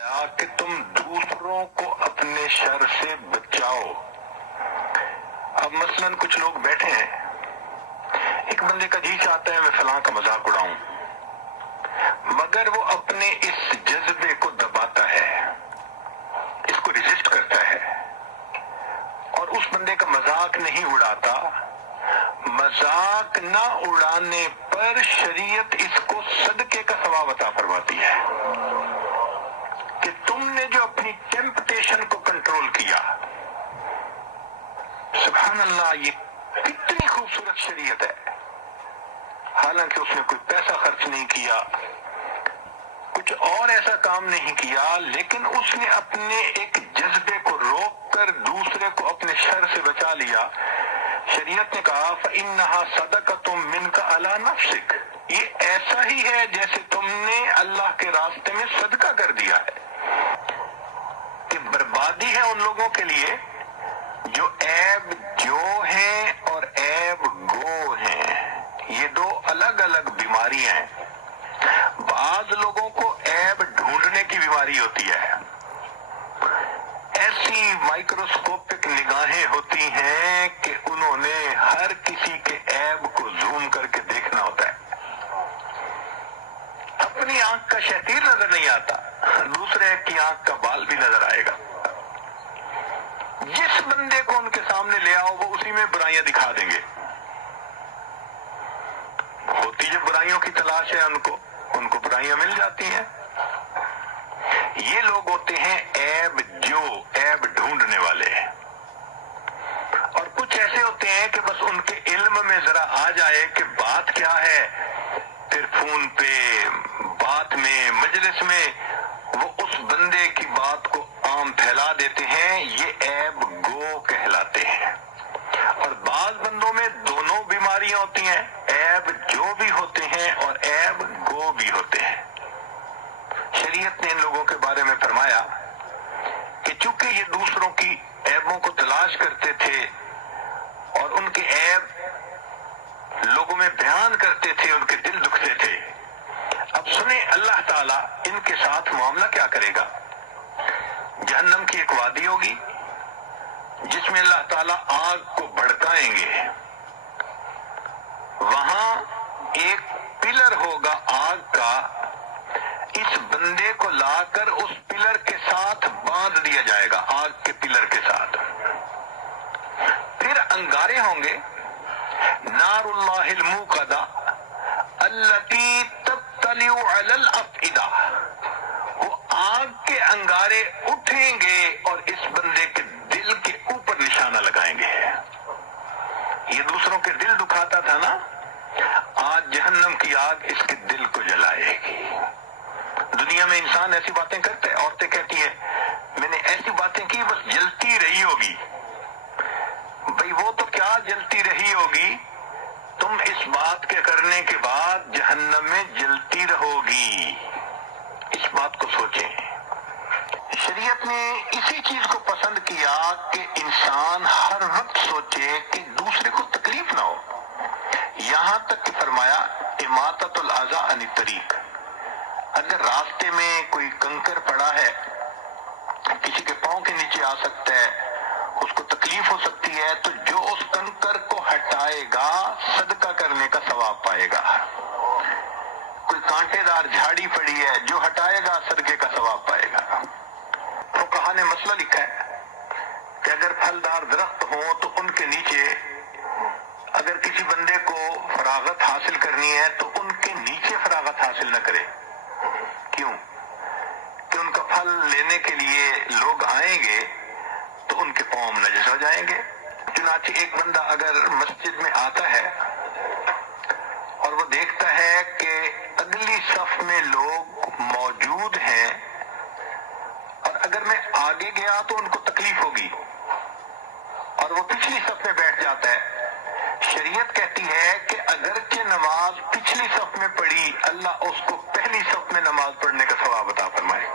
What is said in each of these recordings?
कि तुम दूसरों को अपने शर से बचाओ। अब मसलन कुछ लोग बैठे हैं, एक बंदे का जी चाहता है मैं फलां का मजाक उड़ाऊं, मगर वो अपने इस जज्बे को दबाता है, इसको रिजिस्ट करता है और उस बंदे का मजाक नहीं उड़ाता। मजाक ना उड़ाने पर शरीयत इसको सदके का सवाब अता फरमाती है कि तुमने जो अपनी टेम्पटेशन को कंट्रोल किया। सुभान अल्लाह, ये कितनी खूबसूरत शरीयत है। हालांकि उसने कोई पैसा खर्च नहीं किया, कुछ और ऐसा काम नहीं किया, लेकिन उसने अपने एक जज्बे को रोक कर दूसरे को अपने शर से बचा लिया। शरीयत ने कहा फ़इन्नहा सदक़तुम मिनका अला नफ्सिक, ये ऐसा ही है जैसे तुमने अल्लाह के रास्ते में सदका कर दिया है। कि बर्बादी है उन लोगों के लिए जो ऐब जो हैं और ऐब गो हैं। ये दो अलग अलग बीमारियां हैं। बाज लोगों को ऐब ढूंढने की बीमारी होती है, ऐसी माइक्रोस्कोपिक निगाहें होती हैं कि उन्होंने हर किसी के ऐब को जूम करके देखना होता है। अपनी आंख का शतीर नजर नहीं आता, दूसरे की आंख का बाल भी नजर आएगा। जिस बंदे को उनके सामने ले आओ वो उसी में बुराइयां दिखा देंगे। होती जब बुराइयों की तलाश है उनको बुराइयां मिल जाती हैं। ये लोग होते हैं ऐब ढूंढने वाले। और कुछ ऐसे होते हैं कि बस उनके इल्म में जरा आ जाए कि बात क्या है, फिर फोन पे बात में मजलिस में वो उस बंदे की बात को आम फैला देते हैं। ये ऐब गो कहलाते हैं। और बाज बंदों में दोनों बीमारियां होती हैं, ऐब जो भी होते हैं और ऐब गो भी होते हैं। शरीयत ने इन लोगों के बारे में फरमाया कि चूंकि ये दूसरों की ऐबों को तलाश करते थे और उनके ऐब लोगों में बयान करते थे, उनके दिल दुखते थे। अब सुने अल्लाह ताला इनके साथ मामला क्या करेगा। जहन्नम की एक वादी होगी जिसमें अल्लाह ताला आग को भड़काएंगे। वहां एक पिलर होगा आग का, इस बंदे को लाकर उस पिलर के साथ बांध दिया जाएगा, आग के पिलर के साथ। फिर अंगारे होंगे, नारुल्लाहिल मुक़दा अल्लती तत्तलिउ अलल अफ़इदा, वो आग के अंगारे उठेंगे और इस बंदे के दिल के ऊपर निशाना लगाएंगे। ये दूसरों के दिल दुखाता था ना, आज जहन्नम की आग इसके दिल को जलाएगी। दुनिया में इंसान ऐसी बातें करते हैं, औरतें कहती हैं मैंने ऐसी बातें की बस जलती रही होगी। भाई वो तो क्या जलती रही होगी, तुम इस बात के करने के बाद जहन्नम में जलती रहोगी। इस बात को सोचें। शरीयत ने इसी चीज को पसंद किया कि इंसान हर वक्त सोचे कि दूसरे को तकलीफ ना हो। यहां तक कि फरमाया इमाततुल अज़ा अनित तरीक, अगर रास्ते में कोई कंकर पड़ा है, किसी के पांव के नीचे आ सकता है, उसको तकलीफ हो सकती है, तो जो उस कंकर को हटाएगा सदका करने का सवाब पाएगा। कोई कांटेदार झाड़ी पड़ी है, जो हटाएगा सदके का सवाब पाएगा। तो कहा ने मसला लिखा है कि अगर फलदार दरख्त हो तो उनके नीचे अगर किसी बंदे को फरागत हासिल करनी है तो उनके नीचे फरागत हासिल न करे। क्यों? कि उनका फल लेने के लिए लोग आएंगे तो उनके पांव नजस हो जाएंगे। चुनांचे एक बंदा अगर मस्जिद में आता है और वो देखता है कि अगली सफ में लोग मौजूद हैं और अगर मैं आगे गया तो उनको तकलीफ होगी और वो पिछली सफ में बैठ जाता है, शरीयत कहती है कि अगरचे नमाज पिछली सफ में पढ़ी, अल्लाह उसको पहली सफ में नमाज पढ़ने का सवाब अता फरमाए।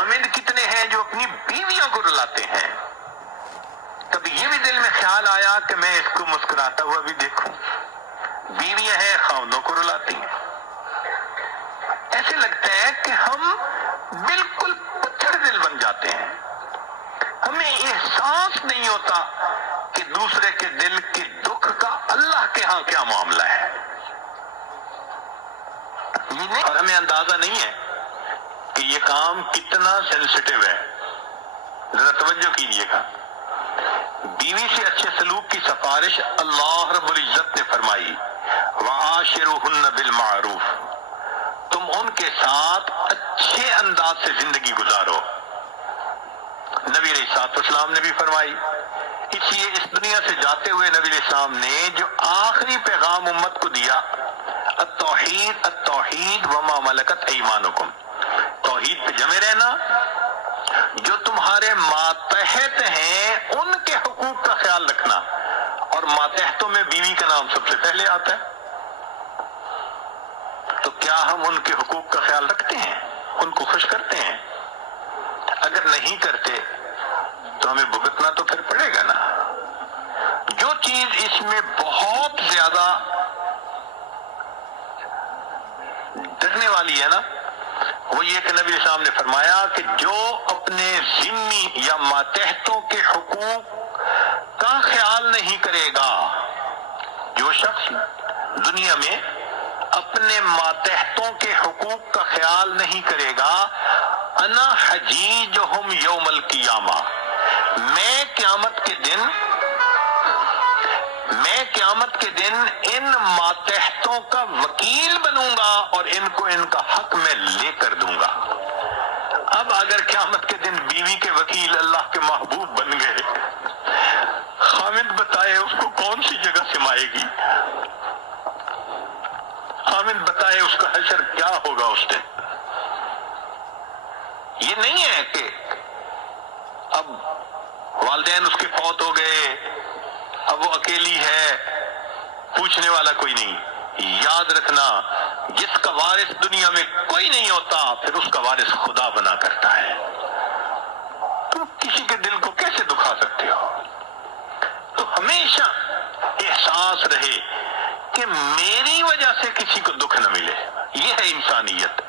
मोमिन कितने हैं जो अपनी बीवियों को रुलाते हैं। कभी ये भी दिल में ख्याल आया कि मैं इसको मुस्कुराता हुआ भी देखूं। बीवियां हैं खाउंदों को रुलाती हैं। ऐसे लगता है कि हम بالکل پتھر دل بن جاتے ہیں. ہمیں احساس نہیں ہوتا کہ دوسرے کے دل کے دکھ کا اللہ کے ہاں کیا معاملہ ہے. اور ہمیں اندازہ نہیں ہے کہ یہ کام کتنا سینسٹیو ہے. ذرا توجہ کیجیے گا. بیوی سے اچھے سلوک کی سفارش اللہ رب العزت نے فرمائی، وَعَاشِرُهُنَّ بِالْمَعْرُوفِ، تم ان کے ساتھ اچھے انداز سے زندگی گزارو. نبی علیہ السلام نے بھی فرمائی. اس لیے اس دنیا سے جاتے ہوئے نبی علیہ السلام نے جو آخری پیغام امت کو دیا، التوحید التوحید وما ملکت ایمانکم، توحید پہ جمے رہنا، جو تمہارے ماتحت ہیں ان کے حقوق کا خیال رکھنا. اور ماتحتوں میں بیوی کا نام سب سے پہلے آتا ہے. تو کیا ہم ان کے حقوق کا خیال رکھتے ہیں، ان کو خوش کرتے ہیں؟ اگر نہیں کرتے تو ہمیں بھگتنا تو پھر پڑے گا نا. جو چیز اس میں بہت زیادہ ڈرنے والی ہے نا، وہ یہ کہ نبی صاحب نے فرمایا کہ جو اپنے ذمی یا ماتحتوں کے حقوق کا خیال نہیں کرے گا، جو شخص دنیا میں اپنے ماتحتوں کے حقوق کا خیال نہیں کرے گا، انا حجیجہم یوم القیامہ، میں قیامت کے دن ان ماتحتوں کا وکیل بنوں گا اور ان کو ان کا حق میں لے کر دوں گا. اب اگر قیامت کے دن بیوی کے وکیل اللہ کے محبوب بن گئے، خامد بتائے اس کو کون سی جگہ سمائے گی؟ خامد بتائے اس کا حشر کیا ہوگا اس دن؟ یہ نہیں ہے کہ اب والدین اس کے فوت ہو گئے، اب وہ اکیلی ہے، پوچھنے والا کوئی نہیں. یاد رکھنا، جس کا وارث دنیا میں کوئی نہیں ہوتا، پھر اس کا وارث خدا بنا کرتا ہے. تم کسی کے دل کو کیسے دکھا سکتے ہو؟ تو ہمیشہ احساس رہے کہ میری وجہ سے کسی کو دکھ نہ ملے. یہ ہے انسانیت.